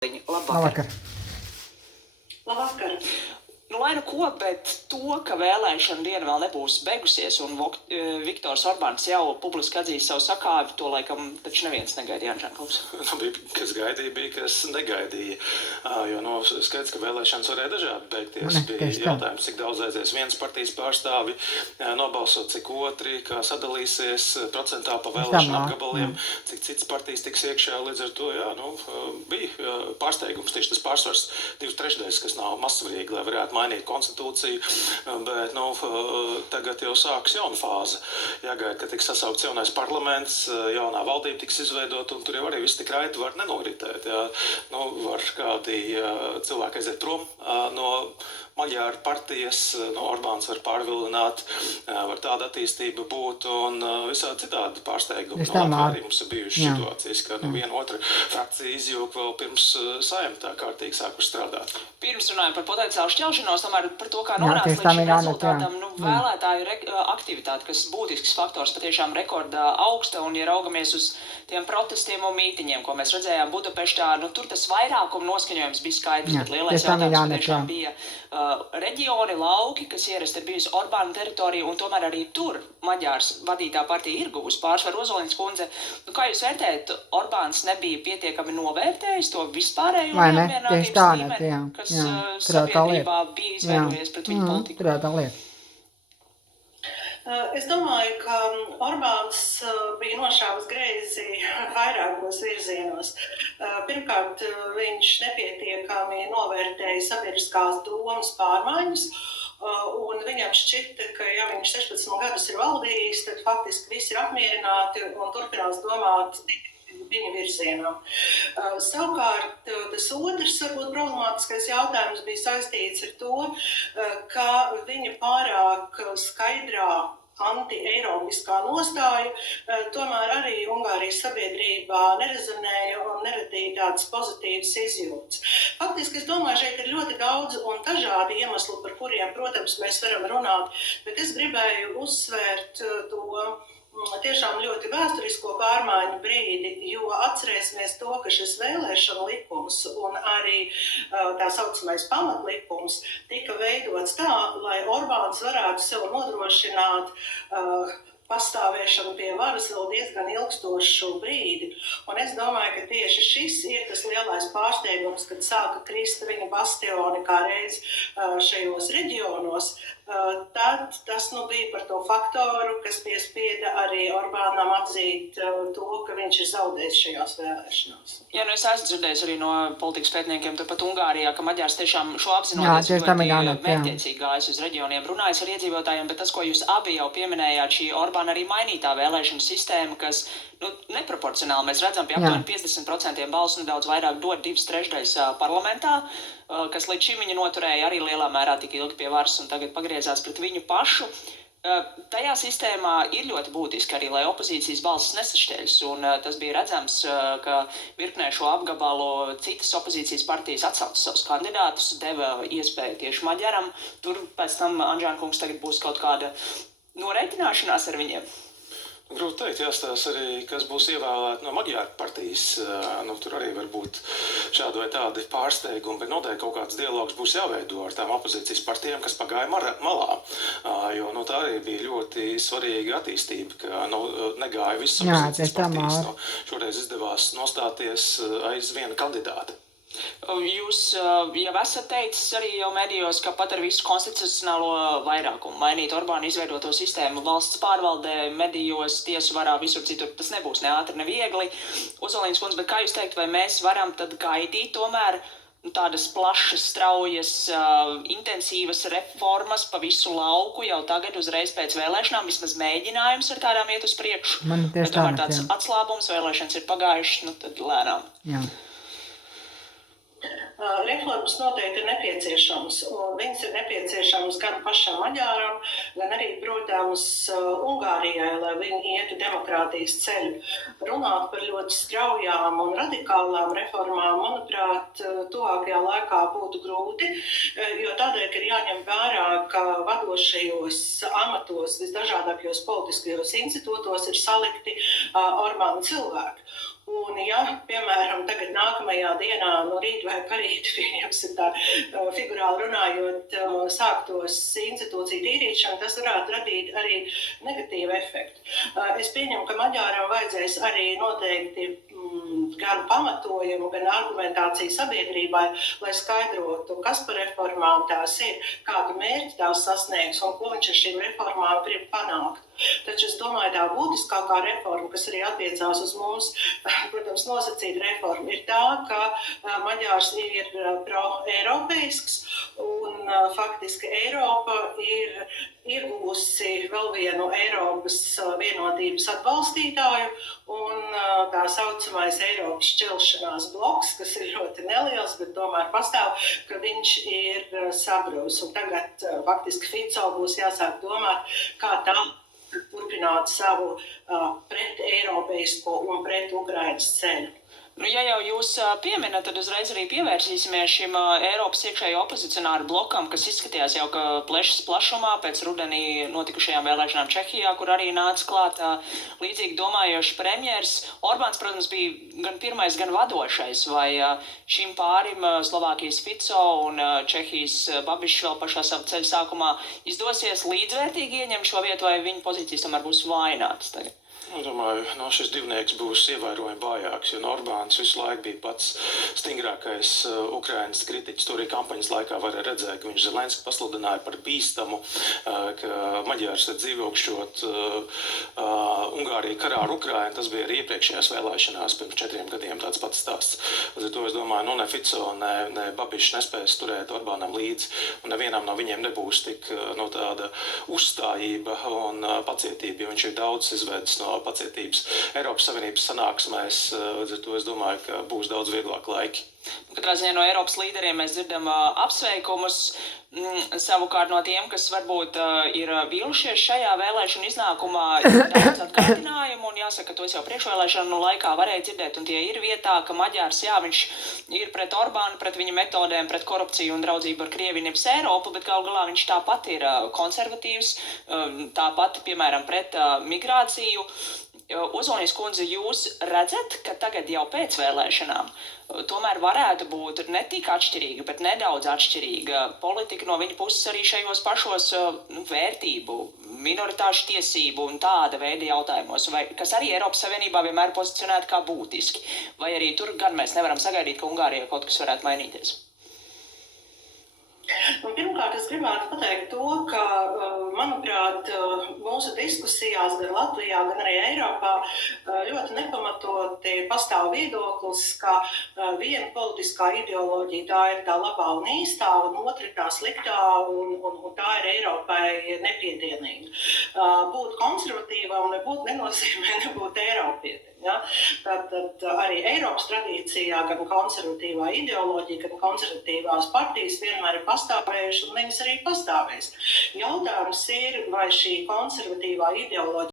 Labvakar. Labvakar. Nu, lai nu ko, bet to, ka vēlēšana diena vēl nebūs beigusies, un Viktors Orbāns jau publiski atzīst savu sakāvi, to laikam taču neviens negaidīja, Anžēnkungs. Bija, kas gaidīja, bija, kas negaidīja. Jo, skaidrs, ka vēlēšanas varēja dažādi beigties. Bija jautājums, cik daudz aizies viens partijas pārstāvi nobalsot, cik otri, kā sadalīsies procentā pa vēlēšanu apgabaliem, cik citas partijas tiks iekšā. Līdz ar to, bija pārsteigums, tieši tas pārsvars 2/3, kas nav mazsvarīgi, lai varētu mainīt konstitūciju, bet tagad jau sāks jauna fāze. Jāgaida, ka tiks sasaukts jaunais parlaments, jaunā valdība tiks izveidot, un tur jau arī viss tik raiti var nenoritēt. Var kādi cilvēki aiziet prom no Maģāru partijas, Orbāns var pārvilināt, var tāda attīstība būt, un visādi citādi pārsteigumi. Arī mums ir bijušas situācijas, ka viena otra frakcija izjūg vēl pirms Saeima tā kārtīgi sāku strādāt. Pirms runājam par potenciālu šķelšanos, tomēr par to, kā nonāca līdz šim rezultātam, vēlētāju aktivitāte, kas būtisks faktors, patiešām rekorda augsta, un ja raugamies uz tiem protestiem un mītiņiem, ko mēs redzējām Budapeštā, tur tas vairākuma noskaņojums bija skaidrs, bet lielais jautājums patiešām bija reģioni, lauki, kas ierasti ir bijusi Orbāna teritorija, un tomēr arī tur Maģārs vadītā partija ir guvusi pārsvaru. Ozoliņas kundze, kā jūs vērtējat, Orbāns nebija pietiekami novērtējis to vispārējo neapmierinātības līmeni, kas sabiedrībā bija izveidojies pret viņu politiku? Es domāju, ka Orbāns bija nošāvis greizi vairākos virzienos. Pirmkārt, viņš nepietiekami novērtēja sabiedriskās domas pārmaiņas, un viņam šķita, ka ja viņš 16 gadus ir valdījis, tad faktiski visi ir apmierināti un turpinās domāt viņa virzienā. Savukārt, tas otrs, varbūt problemātiskais jautājums bija saistīts ar to, ka viņa pārāk skaidrā anti-eiropiskā nostāja, tomēr arī Ungārijas sabiedrībā nerezonēja un neradīja tādas pozitīvas izjūtas. Faktiski, es domāju, šeit ir ļoti daudz un dažādi iemesli, par kuriem, protams, mēs varam runāt, bet es gribēju uzsvērt to tiešām ļoti vēsturisko pārmaiņu brīdi, jo atcerēsimies to, ka šis vēlēšana likums un arī tā saucamais pamatlikums tika veidots tā, lai Orbāns varētu sev nodrošināt pastāvēšanu pie varas vēl diezgan ilgstošu brīdi. Un es domāju, ka tieši šis ir tas lielais pārsteigums, kad sāka krist viņa bastioni kā reiz šajos reģionos. Tad tas bija par to faktoru, kas piespieda arī Orbānam atzīt to, ka viņš ir zaudējis šajās vēlēšanās. Jā, es esmu dzirdējis arī no politikas pētniekiem turpat Ungārijā, ka Maģārs tiešām šo apzinoties ļoti mērķiecīgi gājis uz reģioniem, runājis ar iedzīvotājiem, bet tas, ko jūs abi jau pieminējāt, šī Orbāna arī mainītā vēlēšana sistēma, kas neproporcionāli mēs redzam pie aptuveni 50% balsu nedaudz vairāk dod 2/3 parlamentā, kas līdz šim viņa noturēja arī lielā mērā tik ilgi pie varas un tagad pagriezās pret viņu pašu. Tajā sistēmā ir ļoti būtiski arī, lai opozīcijas balsis nesašķeļas, un tas bija redzams, ka virknē šo apgabalu citas opozīcijas partijas atsauca savus kandidātus, deva iespēju tieši Maģaram. Tur pēc tam, Anžēnkungs, tagad būs kaut kāda norēķināšanās ar viņiem. Grūti teikt, jāstāsta arī, kas būs ievēlēti no Maģāru partijas. Tur arī var būt šādi vai tādi pārsteigumi, bet noteikti kaut kāds dialogs būs jāveido ar tām opozīcijas partijām, kas pagāja malā. Jo tā arī bija ļoti svarīga attīstība, ka negāja visas opozīcijas partijas. Šoreiz izdevās nostāties aiz viena kandidāta. Jūs jau esat teicis arī jau medijos, ka pat ar visu konstitucionālo vairākumu mainīt Orbāna izveidoto sistēmu valsts pārvaldē, medijos, tiesu varā, visur citur, tas nebūs ne ātri, ne viegli. Ozoliņas kundze, bet kā jūs teikt, vai mēs varam tad gaidīt tomēr tādas plašas, straujas, intensīvas reformas pa visu lauku jau tagad uzreiz pēc vēlēšanām, vismaz mēģinājums ar tādām iet uz priekšu? Bet tomēr tāds atslābums, vēlēšanas ir pagājušas, tad lēnām. Jā. Reformas noteikti ir nepieciešamas, un viņas ir nepieciešamas gan pašam Maģāram, gan arī, protams, Ungārijai, lai viņi ietu demokrātijas ceļu. Runāt par ļoti straujām un radikālām reformām, manuprāt, tuvākajā laikā būtu grūti, jo tādēļ, ka ir jāņem vērā, ka vadošajos amatos, visdažādākajos politiskajos institūtos ir salikti Orbāna cilvēki. Un, ja, piemēram, tagad nākamajā dienā, no rīta vai parīt, pieņemsim tā figurāli runājot, sāktos institūciju tīrīšana, tas varētu radīt arī negatīvu efektu. Es pieņemu, ka Maģāram vajadzēs arī noteikti gan pamatojumu, gan argumentāciju sabiedrībai, lai skaidrotu, kas par reformām tās ir, kādu mērķi tās sasniegs un ko viņš ar šīm reformām grib panākt. Taču es domāju, tā būtiskākā reforma, kas arī attiecās uz mums, protams, nosacīta reforma, ir tā, ka Maģārs ir pro-eiropeisks un faktiski Eiropa ir iegūsi vēl vienu Eiropas vienotības atbalstītāju un tā saucamais Eiropas šķelšanās bloks, kas ir ļoti neliels, bet tomēr pastāv, ka viņš ir sagrūs. Un tagad faktiski Fico būs jāsāk domāt, kā tā turpināt savu pret-eiropeisko un pret-Ukrainas ceļu. Nu, ja jau jūs pieminat, tad uzreiz arī pievērsīsimies šim Eiropas iekšējo opozicionāru blokam, kas izskatījās jau ka plešas plašumā pēc rudenī notikušajām vēlēšanām Čehijā, kur arī nāca klāt līdzīgi domājošs premjers. Orbāns, protams, bija gan pirmais, gan vadošais, vai šim pārim Slovākijas Fico un Čehijas Babišs vēl pašā savu ceļu sākumā izdosies līdzvērtīgi ieņemt šo vietu, vai viņa pozīcijas tomēr būs vājinātas tagad? Es domāju, šis divnieks būs ievērojami vājāks, jo Orbāns visu laiku bija pats stingrākais Ukrainas kritiķis. To arī kampaņas laikā varēja redzēt, ka viņš Zelenski pasludināja par bīstamu, ka Maģārs ir dzīvokšķot Ungāriju karā ar Ukrainu. Tas bija arī iepriekšējās vēlēšanās pirms 4 gadiem tāds pats stāsts. Līdz ar to es domāju, ne Fico, ne Babišs nespēs turēt Orbānam līdzi, un nevienam no viņiem nebūs tik tāda uzstājība un pacietība, jo viņš ir daudz izvedis no pacietības Eiropas Savienības sanāksmēs. Līdz ar to es domāju, ka būs daudz vieglāk laiki. Katrā ziņā no Eiropas līderiem mēs dzirdam apsveikumus, savukārt no tiem, kas varbūt ir vīlušies šajā vēlēšanu iznākumā, ir daudz atkārtinājumu, un jāsaka, to es jau priekšvēlēšanu laikā varēju dzirdēt, un tie ir vietā, ka Maģārs, jā, viņš ir pret Orbānu, pret viņa metodēm, pret korupciju un draudzību ar Krieviju nevis Eiropu, bet galu galā viņš tāpat ir konservatīvs, tāpat, piemēram, pret migrāciju. Ozolīnas kundze, jūs redzat, ka tagad jau pēc vēlēšanām tomēr varētu būt ne tik atšķirīga, bet nedaudz atšķirīga politika no viņa puses arī šajos pašos vērtību, minoritāšu tiesību un tāda veida jautājumos, vai, kas arī Eiropas Savienībā vienmēr pozicionēta kā būtiski, vai arī tur gan mēs nevaram sagaidīt, ka Ungārijā kaut kas varētu mainīties? Pirmkārt, es gribētu pateikt to, ka, manuprāt, mūsu diskusijās gan Latvijā, gan arī Eiropā ļoti nepamatoti pastāv viedoklis, ka viena politiskā ideoloģija tā ir tā labā un īstā, un otra ir tā sliktā, un tā ir Eiropai nepiedienīga. Būt konservatīvam nenozīmē nebūt Eiropietim. Ja? Tad arī Eiropas tradīcijā gan konservatīvā ideoloģija, gan konservatīvās partijas vienmēr ir pastāvējuši, un viņas arī pastāvēs. Jautājums ir, vai šī konservatīvā ideoloģija